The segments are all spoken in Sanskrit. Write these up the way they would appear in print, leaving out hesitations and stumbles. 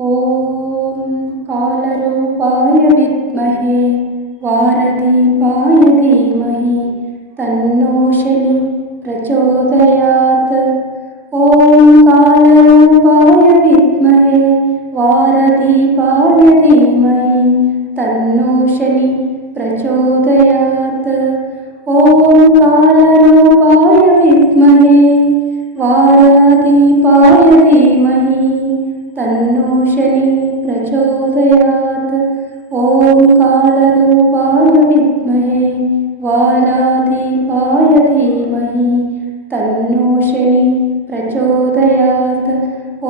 ॐ कालरूपाय विद्महे वारदीपाय धीमहि तन्नो शनि प्रचोदयात्। ॐ कालरूपाय विद्महे वारदीपाय धीमहि तन्नो शनि प्रचोदयात्। ॐ कालरूपाय विद्महे वारदीपाय धीमहि तन्नो शनि प्रचोदयात्। ॐ कालरूपाय विद्महे वारादीपाय धीमहि तन्नो शनि प्रचोदयात्।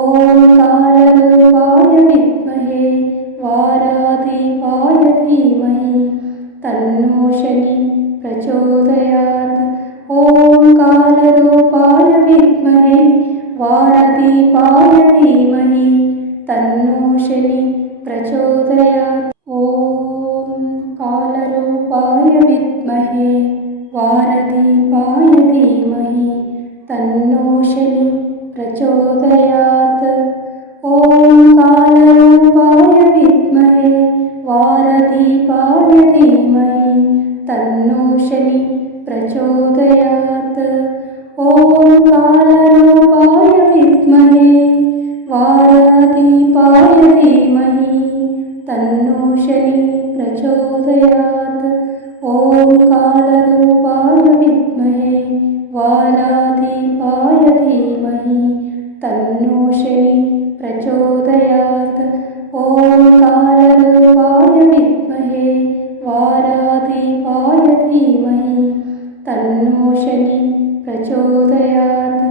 ॐ कालरूपाय विद्महे वारादीपाय धीमहि तन्नो शनि प्रचोदयात्। ॐ कालरूपाय विद्महे वारदीपाय धीमहि तन्नो शनि प्रचोदयात्। ॐ कालरूपाय विद्महे वारदीपाय धीमहि तन्नो शनि प्रचोदयात्। ॐ कालरूपाय विद्महे वारदीपाय धीमहि तन्नो शनि प्रचोदयात्। ॐ कालरूपाय विद्महे वारदीपाय धीमहि तन्नो शनि प्रचोदयात्। ॐ कालरूपाय विद्महे वारादीपाय धीमहि तन्नो शनि प्रचोदयात्। ॐ कालरूपाय विद्महे वारादीपाय धीमहि तन्नो शनि प्रचोदयात्।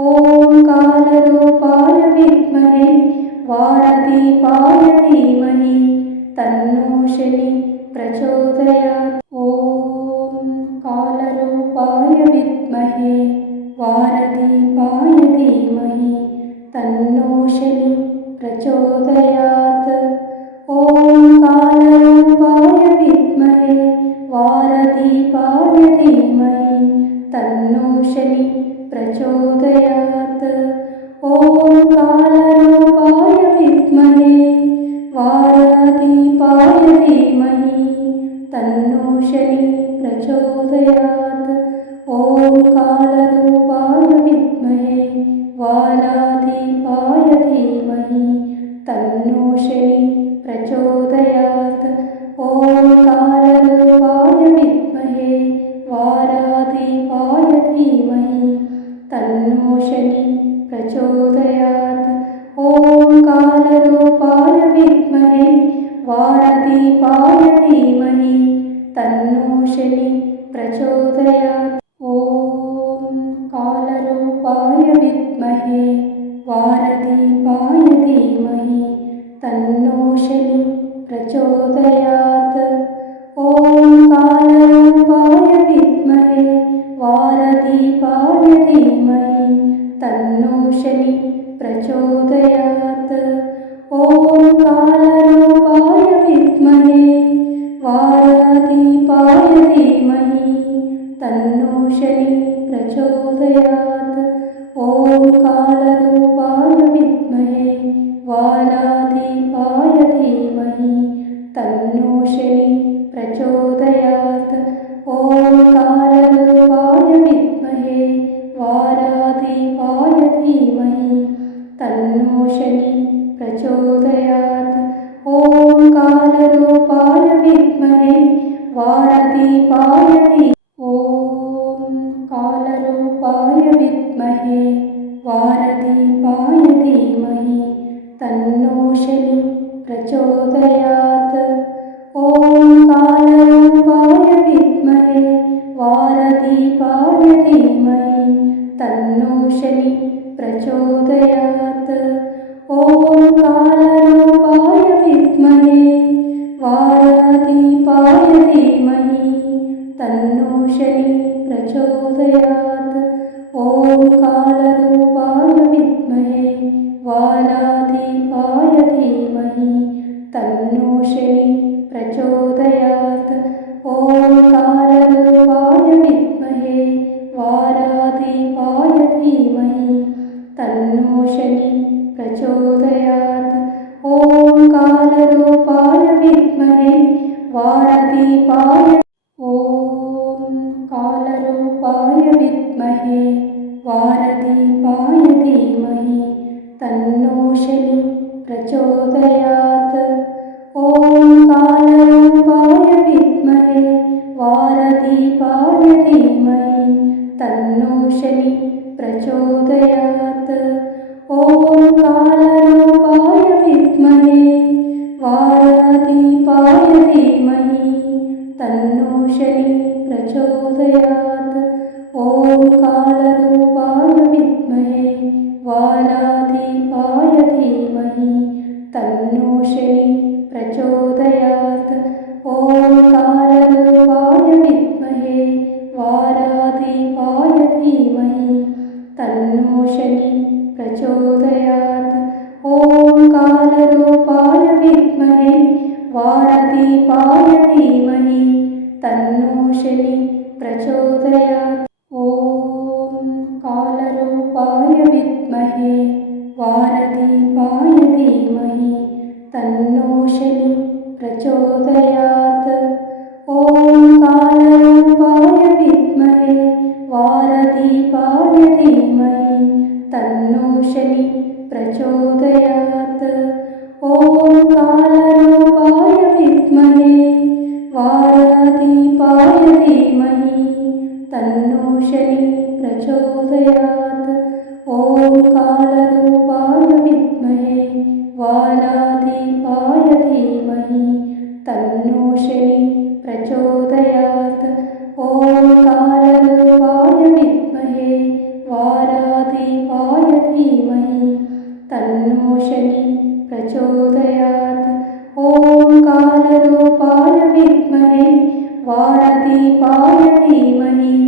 ॐ कालरूपाय विद्महे वारदीपाय धीमहि तन्नो शनि प्रचोदयात्। ॐ कालरूपाय विद्महे वारदीपाय धीमहि तन्नो शनि प्रचोदयात्। ॐ कालरूपाय विद्महे वारदीपाय धीमहि तन्नो शनि प्रचोदयात्। ॐ कालरूपाय विद्महे वारदीपाय धीमहि तन्नो शनि प्रचोदयात्। ॐ कालरूपाय विद्महे वारादीपाय धीमहि तन्नो शनि प्रचोदयात्। ॐ कालरूपाय विद्महे वारादीपाय धीमहि तन्नो शनि प्रचोदयात्। ॐ कालरूपाय विद्महे वारदीपाय धीमहि तन्नो शनि प्रचोदयात्। ॐ कालरूपाय विद्महे वारदीपाय धीमहि तन्नो शनि प्रचोदयात्। ॐ कालरूपाय विद्महे वारदीपाय धीमहि तन्नो शनि प्रचोदयात्। ॐ कालरूपाय विद्महे वारदीपाय धीमहि तन्नो शनि प्रचोदयात्। ॐ कालरूपाय विद्महे वारादीपाय धीमहि तन्नो शनि प्रचोदयात्। ॐ कालरूपाय विद्महे वारादीपाय धीमहि तन्नो शनि प्रचोदयात्। ॐ कालरूपाय विद्महे वारदीपाय धीमहि ॐ कालरूपाय विद्महे वारदीपाय धीमहि तन्नो शनि प्रचोदयात्। ॐ कालरूपाय विद्महे वारदीपाय धीमहि तन्नो शनि प्रचोदयात्। ॐ कालरूपाय विद्महे वारदीपाय धीमहि तन्नो शनि प्रचोदयात्। ॐ कालरूपाय विद्महे वारादीपाय धीमहि तन्नो शनि प्रचोदयात्। ॐ कालरूपाय विद्महे वारादीपाय धीमहि तन्नो शनि प्रचोदयात्। प्रचोदयात्। ॐ कालरूपाय विद्महे वारदीपाय धीमहि तन्नो शनि प्रचोदयात्। ॐ कालरूपाय विद्महे वारदीपाय धीमहि तन्नो शनि प्रचोदयात्। ॐ कालरूपाय विद्महे वारादीपाय धीमहि तन्नो शनि प्रचोदयात्। ॐ कालरूपाय विद्महे वारादीपाय धीमहि तन्नो शनि प्रचोदयात्। ॐ कालरूपाय विद्महे वारदीपाय धीमहि तन्नो शनि प्रचोदयात्। ॐ कालरूपाय विद्महे वारदीपाय धीमहि तन्नो शनि प्रचोदयात्। ॐ कालरूपाय विद्महे वारदीपाय धीमहि तन्नो शनि प्रचोदयात्। ॐ कालरूपाय विद्महे वारदीपाय धीमहि तन्नो शनि प्रचोदयात्। ॐ कालरूपाय विद्महे वारादीपाय धीमहि तन्नो शनि प्रचोदयात्। ॐ कालरूपाय विद्महे वारादीपाय धीमहि तन्नो शनि प्रचोदयात्। ॐ कालरूपाय विद्महे वारदीपाय धीमहि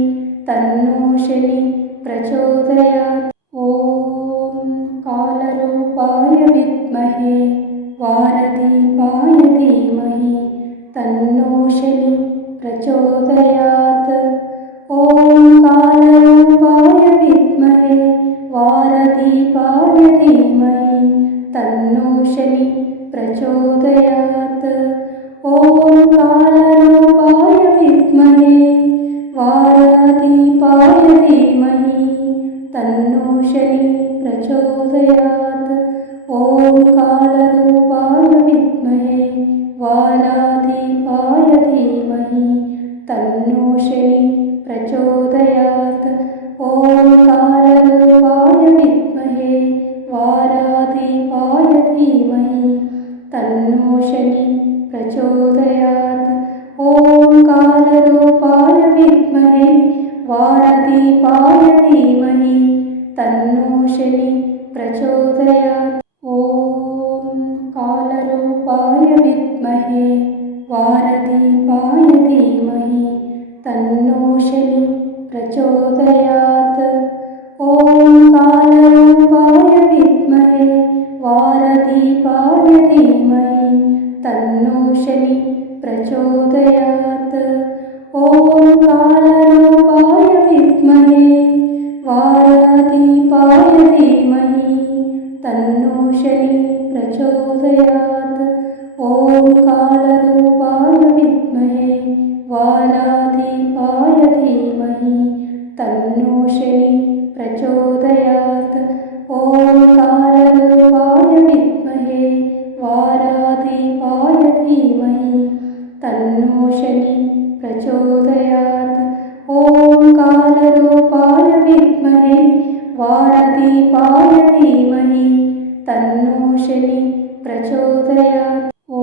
तन्नो शनि प्रचोदयात्। ॐ कालरूपाय विद्महे वारदीपाय धीमहि तन्नो शनि प्रचोदयात्। ॐ कालरूपाय विद्महे वारदीपाय धीमहि तन्नो शनि प्रचोदयात्। ॐ कालरूपाय विद्महे वारदीपाय धीमहि तन्नो शनि प्रचोदयात्। ॐ कालरूपाय विद्महे वारादीपाय धीमहि तन्नो शनि प्रचोदयात्। ॐ कालरूपाय विद्महे वारादीपाय धीमहि तन्नो शनि प्रचोदयात्। ॐ कालरूपाय विद्महे वारदीपाय धीमहि तन्नो शनि प्रचोदयात्। ॐ कालरूपाय विद्महे वारदीपाय धीमहि तन्नो शनि प्रचोदयात्। ॐ कालरूपाय विद्महे वारदीपाय धीमहि तन्नो शनि प्रचोदयात्। ॐ कालरूपाय विद्महे वारदीपाय धीमहि तन्नो शनि प्रचोदयात्। ॐ कालरूपाय विद्महे वारादीपाय धीमहि तन्नो शनि प्रचोदयात्। ॐ कालरूपाय विद्महे वारादीपाय धीमहि तन्नो शनि प्रचोदयात्। ॐ कालरूपाय विद्महे वारदीपाय धीमहि तन्नो शनि प्रचोदयात्। ॐ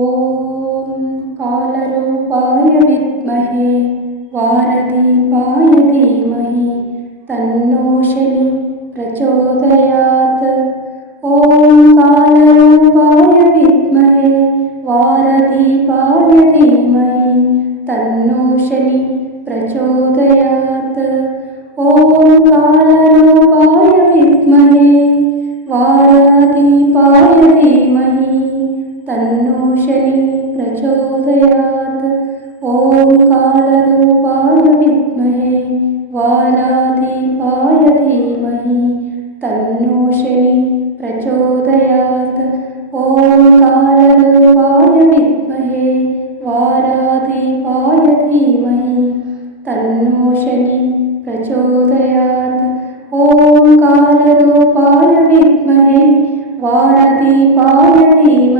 कालरूपाय विद्महे वारदीपाय धीमहि तन्नो शनि प्रचोदयात्। ॐ कालरूपाय विद्महे वारदीपाय धीमहि तन्नो शनि प्रचोदयात्। ॐ कालरूपाय विद्महे वारदीपाय धीमहि तन्नो शनि प्रचोदयात्। ॐ कालरूपाय विद्महे वारादीपाय धीमहि तन्नो शनि प्रचोदयात्। ॐ कालरूपाय विद्महे वारादीपाय धीमहि तन्नो शनि प्रचोदयात्। ॐ कालरूपाय विद्महे वारदीपाय धीमहि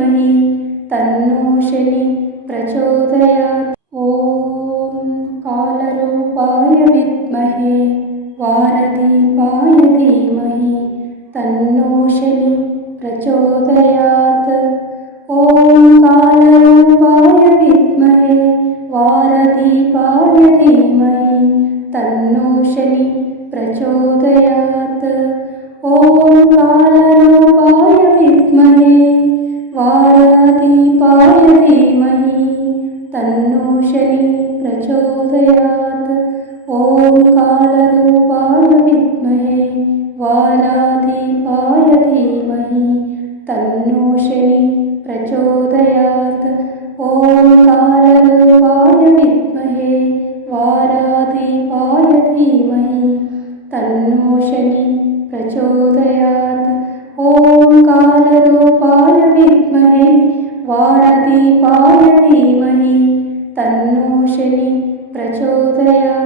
प्रचोदयात्। ॐ कालरूपाय विद्महे वालादीपाय धीमहि तन्नो शनि प्रचोदयात्। ॐ कालरूपाय विद्महे वालादीपाय धीमहि तन्नो शनि प्रचोदयात्। ॐ कालरूपाय विद्महे वालादीपाय धीमहि तन्नो शनि प्रचोदयात्।